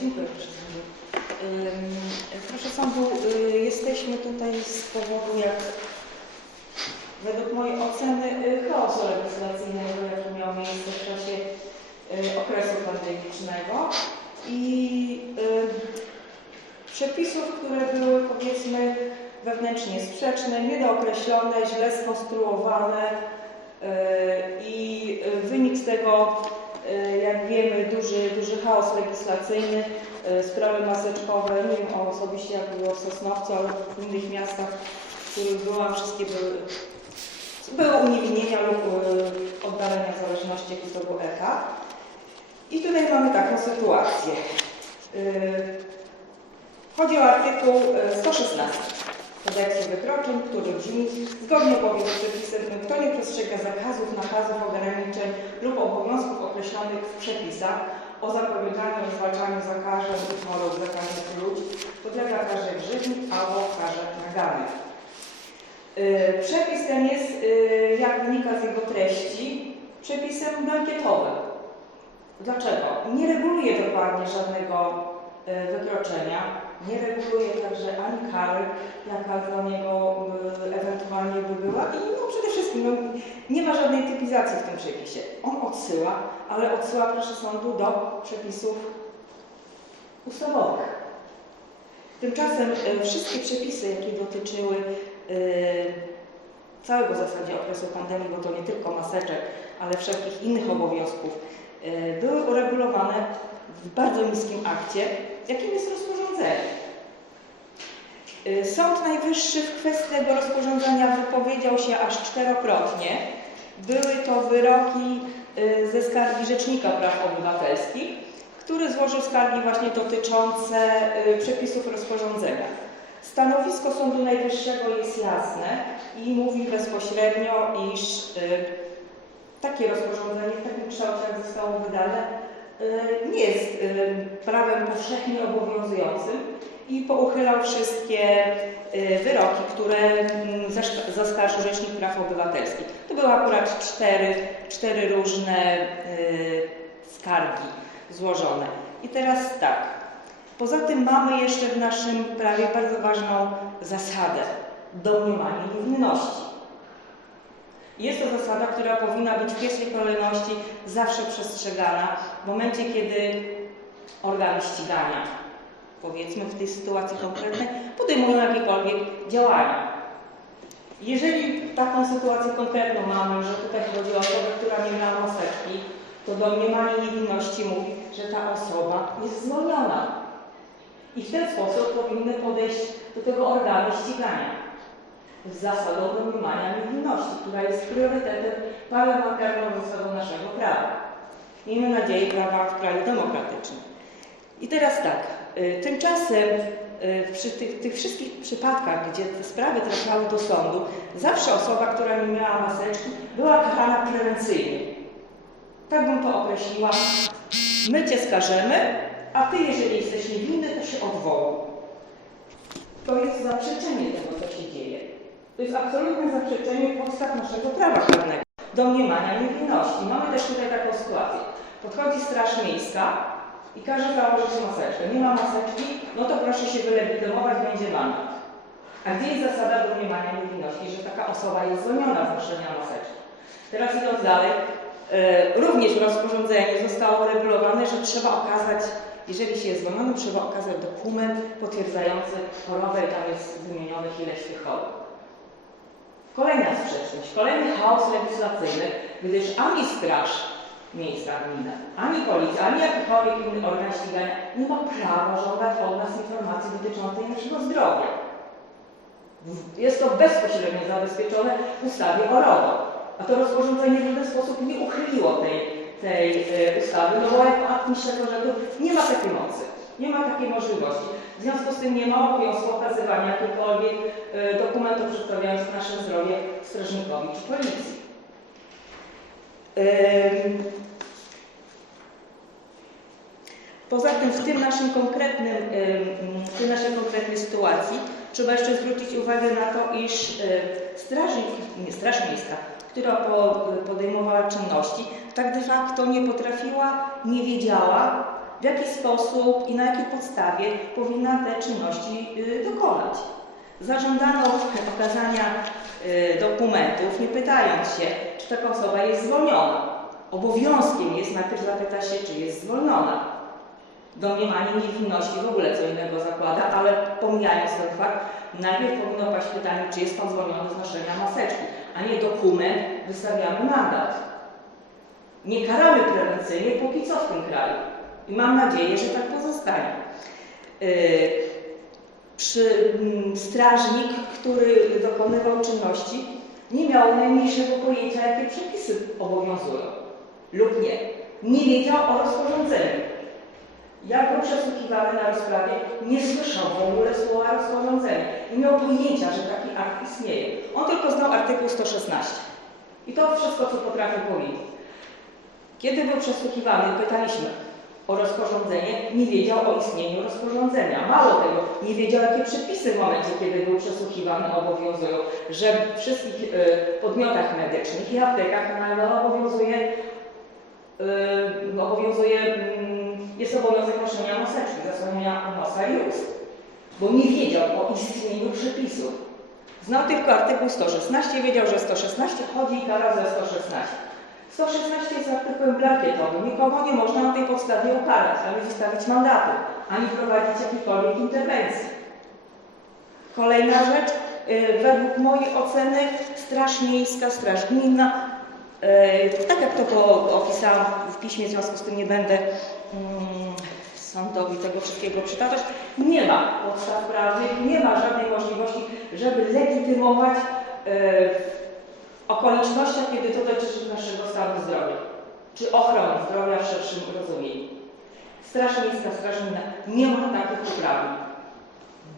Dziękuję Proszę sądu, y, jesteśmy tutaj z powodu, jak według mojej oceny, y, chaosu legislacyjnego, jaki miał miejsce w czasie y, okresu pandemicznego i przepisów, które były powiedzmy wewnętrznie sprzeczne, niedookreślone, źle skonstruowane y, i wynik tego, y, jak wiemy, duży, duży chaos legislacyjny, y, sprawy maseczkowe, nie wiem o osobiście jak było w Sosnowcu, ale w innych miastach, w których byłam, wszystkie były, były uniewinnienia lub oddalenia zależności, jaki to był etat. I tutaj mamy taką sytuację. Chodzi o artykuł y, 116 kodeksu wykroczeń, który brzmi zgodnie bowiem z przepisem, kto nie przestrzega zakazów, nakazów, ograniczeń lub obowiązków określonych w przepisach o zapobieganiu i zwalczaniu zakażeń i chorób zakaźnych ludzi, podlega karze grzywny albo karze nagany. Przepis ten jest, y, jak wynika z jego treści, przepisem blankietowym. Dlaczego? Nie reguluje dokładnie żadnego y, wykroczenia, nie reguluje także ani kary, jaka dla niego y, ewentualnie by była i no, przede wszystkim no, nie ma żadnej typizacji w tym przepisie. On odsyła, ale odsyła, proszę sądu, do przepisów ustawowych. Tymczasem y, wszystkie przepisy, jakie dotyczyły y, całego w zasadzie okresu pandemii, bo to nie tylko maseczek, ale wszelkich innych obowiązków, były uregulowane w bardzo niskim akcie, jakim jest rozporządzenie. Y, Sąd Najwyższy w kwestii tego rozporządzenia wypowiedział się aż czterokrotnie. Były to wyroki y, ze skargi Rzecznika Praw Obywatelskich, który złożył skargi właśnie dotyczące y, przepisów rozporządzenia. Stanowisko Sądu Najwyższego jest jasne i mówi bezpośrednio, iż takie rozporządzenie w takim kształcie, zostało wydane, nie jest y, prawem powszechnie obowiązującym i pouchylał wszystkie y, wyroki, które mm, zaskarżył Rzecznik Praw Obywatelskich. To były akurat cztery, cztery różne skargi złożone. I teraz tak. Poza tym mamy jeszcze w naszym prawie bardzo ważną zasadę domniemanie niewinności. Jest to zasada, która powinna być w pierwszej kolejności zawsze przestrzegana w momencie, kiedy organy ścigania, powiedzmy w tej sytuacji konkretnej, podejmują jakiekolwiek działania. Jeżeli taką sytuację konkretną mamy, że tutaj chodzi o osobę, która nie miała maseczki, to domniemanie niewinności mówi, że ta osoba jest zwolniona. I w ten sposób powinny podejść do tego organu ścigania zasadą domniemania niewinności, która jest priorytetem parlamentarną zasadą naszego prawa. Miejmy nadzieję prawa w kraju demokratycznym. I teraz tak, y, tymczasem y, przy tych, tych wszystkich przypadkach, gdzie te sprawy trafiały do sądu, zawsze osoba, która nie miała maseczki, była karana prewencyjnie. Tak bym to określiła. My cię skażemy, a ty, jeżeli jesteś niewinny, to się odwołał. To jest zaprzeczenie tego. To jest absolutne zaprzeczenie podstaw naszego prawa karnego, domniemania niewinności. Mamy też tutaj taką sytuację. Podchodzi Straż Miejska i każe założyć maseczkę. Nie ma maseczki, no to proszę się wylegitymować, będzie mandat. A gdzie jest zasada domniemania niewinności, że taka osoba jest zwolniona z noszenia maseczki? Teraz idąc dalej, e, również w rozporządzeniu zostało uregulowane, że trzeba okazać, jeżeli się jest zwolniony, trzeba okazać dokument potwierdzający chorobę tam jest wymienionych ileś tych chorób. Kolejna sprzeczność, kolejny chaos legislacyjny, gdyż ani straż miejska gmina, ani policja, ani jakikolwiek inny organ ścigania nie ma prawa żądać od nas informacji dotyczącej naszego zdrowia. Jest to bezpośrednio zabezpieczone w ustawie o RODO. A to rozporządzenie w żaden sposób nie uchyliło tej, tej e, ustawy, no bo jako akt niższego rzędu nie ma takiej mocy, nie ma takiej możliwości. W związku z tym nie ma obowiązku okazywania jakichkolwiek e, dokumentów przedstawiających nasze zdrowie strażnikowi czy policji. Poza tym w tym naszym konkretnym, ym, w tej naszej konkretnej sytuacji trzeba jeszcze zwrócić uwagę na to, iż y, straż, nie, straż miejska, która po, podejmowała czynności, tak de facto nie potrafiła, nie wiedziała, w jaki sposób i na jakiej podstawie powinna te czynności y, dokonać. Zażądano okazania y, dokumentów, nie pytając się, czy taka osoba jest zwolniona. Obowiązkiem jest najpierw zapytać się, czy jest zwolniona. Domniemanie niewinności w ogóle co innego zakłada, ale pomijając ten fakt, najpierw powinno paść pytanie, czy jest Pan zwolniony z noszenia maseczki, a nie dokument, wystawiamy mandat. Nie karamy prewencyjnie póki co w tym kraju. I mam nadzieję, że tak pozostanie. Yy, przy, mm, strażnik, który dokonywał czynności, nie miał najmniejszego pojęcia, jakie przepisy obowiązują lub nie. Nie wiedział o rozporządzeniu. Jak był przesłuchiwany na rozprawie, nie słyszał w ogóle słowa rozporządzenia. Nie miał pojęcia, że taki akt istnieje. On tylko znał artykuł 116. I to wszystko, co potrafił powiedzieć. Kiedy był przesłuchiwany, pytaliśmy o rozporządzenie, nie wiedział o istnieniu rozporządzenia. Mało tego, nie wiedział, jakie przepisy w momencie, kiedy był przesłuchiwany, obowiązują, że w wszystkich y, podmiotach medycznych i aptekach na- obowiązuje, y, obowiązuje mm, jest obowiązek noszenia maseczki, zasłaniania nosa i ust, bo nie wiedział o istnieniu przepisów. Znał tylko artykuł 116, wiedział, że 116 chodzi i kara za 116. 116 jest artykułem blankietowym. Nikogo nie można na tej podstawie ukarać, ani wystawić mandatu, ani prowadzić jakiejkolwiek interwencji. Kolejna rzecz, y, według mojej oceny Straż Miejska, Straż Gminna, y, tak jak to opisałam w piśmie, w związku z tym nie będę mm, sądowi tego wszystkiego przytaczać, nie ma podstaw prawnych, nie ma żadnej możliwości, żeby legitymować y, okolicznościach, kiedy to dotyczy naszego stanu zdrowia, czy ochrony zdrowia w szerszym rozumieniu. Straż Miejska, Straż Gminna nie ma takich uprawnień.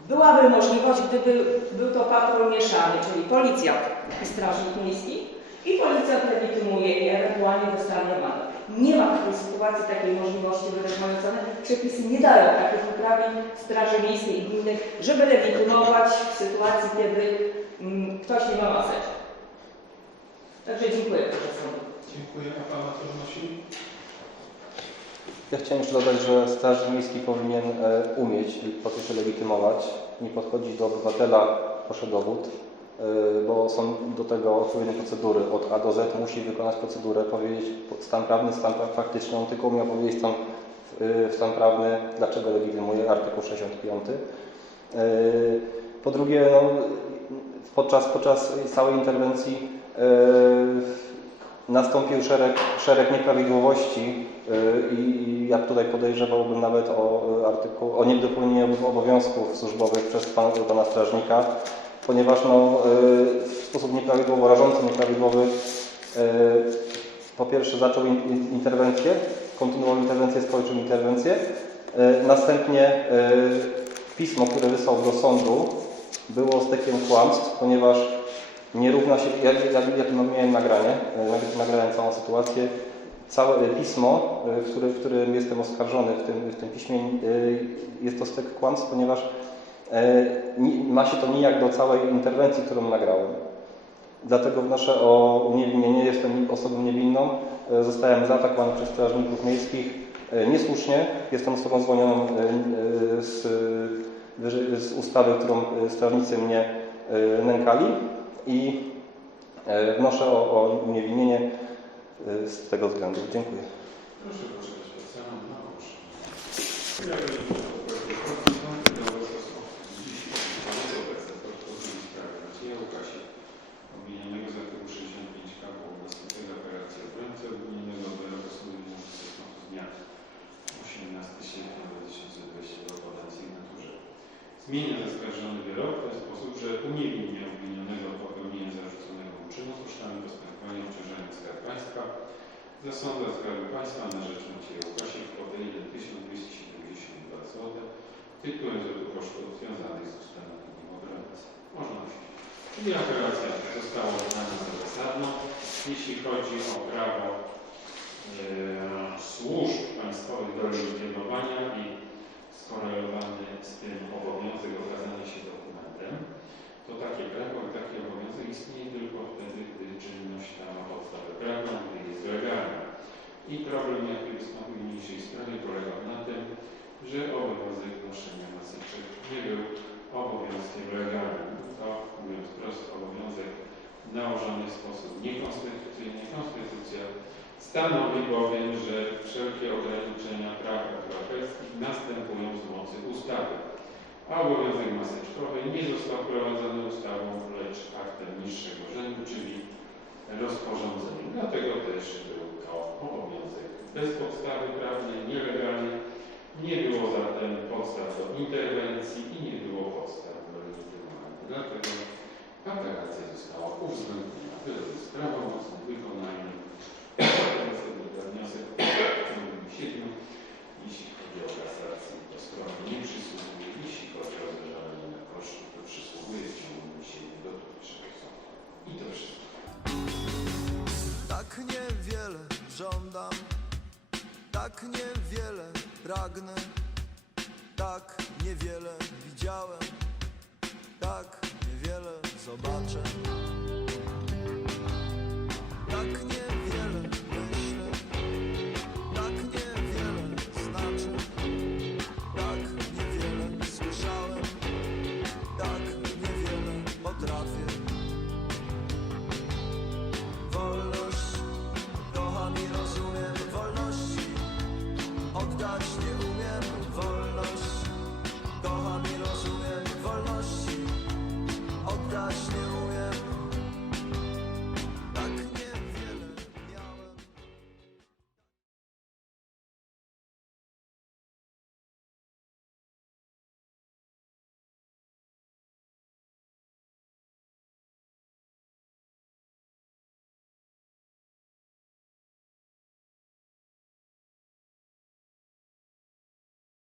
Byłaby możliwość, gdyby był to patrol mieszany, czyli policjant i strażnik miejski i policjant legitymuje i ewentualnie dostanie mandat. Nie ma takiej sytuacji, takiej możliwości, według mojej oceny. Przepisy nie dają takich uprawnień Straży Miejskiej i Gminnej, żeby legitymować w sytuacji, kiedy mm, ktoś nie ma maseczki. Także dziękuję. Dziękuję. A Pan? Ja chciałem jeszcze dodać, że Straż Miejski powinien e, umieć po się legitymować, nie podchodzić do obywatela proszę dowód, e, bo są do tego odpowiednie procedury. Od A do Z musi wykonać procedurę, powiedzieć stan prawny, stan fa- faktyczny. On tylko umiał powiedzieć stan, e, stan prawny, dlaczego legitymuje artykuł 65. E, Po drugie, no, podczas, podczas całej interwencji nastąpił szereg, szereg nieprawidłowości yy, i ja tutaj podejrzewałbym nawet o y, artykuł, o niedopełnienie obowiązków służbowych przez pana, strażnika, ponieważ no, yy, w sposób nieprawidłowo, rażąco nieprawidłowy yy, po pierwsze zaczął in, in, interwencję, kontynuował interwencję, skończył interwencję, yy, następnie yy, pismo, które wysłał do sądu było stykiem kłamstw, ponieważ nie równa się, ja, ja, tu miałem nagranie, e, nag- nagrałem całą sytuację. Całe e, pismo, e, w, który, w którym jestem oskarżony w tym, w tym piśmie, jest to styk kłamstw, ponieważ ni- ma się to nijak do całej interwencji, którą nagrałem. Dlatego wnoszę o uniewinnienie, jestem osobą niewinną, zostałem zaatakowany przez strażników miejskich niesłusznie, jestem osobą zwolnioną z, z ustawy, którą strażnicy mnie nękali i e, wnoszę o, o uniewinnienie e, z tego względu. Dziękuję. Proszę proszę. Zmienia zaskarżony wyrok w ten sposób, że uniewinnia obwinionego o popełnieniu zarzuconego mu czynu z kosztami postępowania obciążenia Skarb Państwa za sądu Skarbu Państwa na rzecz Macieja w kwotę 1272 zł tytułem zwrotu kosztów związanych z ustanowieniem obrońcy. Można wziąć. Czyli apelacja została uznana za zasadną, jeśli chodzi o prawo e, służb państwowych do legitymowania i skorelowany z tym obowiązek okazania się dokumentem, to takie prawo i taki obowiązek istnieje tylko wtedy, gdy czynność ta ma podstawę prawną, gdy jest legalna. I problem, jaki wystąpił w niniejszej sprawie, polegał na tym, że obowiązek noszenia maseczek nie był obowiązkiem legalnym. To, mówiąc wprost, obowiązek nałożony w sposób niekonstytucyjny. Konstytucja Stanowi bowiem, że wszelkie ograniczenia praw obywatelskich następują z mocy ustawy, a obowiązek maseczkowy nie został wprowadzony ustawą, lecz aktem niższego rzędu, czyli rozporządzeniem. Dlatego też był to obowiązek bez podstawy prawnej, nielegalny. Nie było zatem podstaw do interwencji i nie było podstaw do legitymowania. Dlatego apelacja została uwzględniona. Wyrok jest prawomocny. Tak niewiele pragnę, tak niewiele widziałem, tak niewiele zobaczę.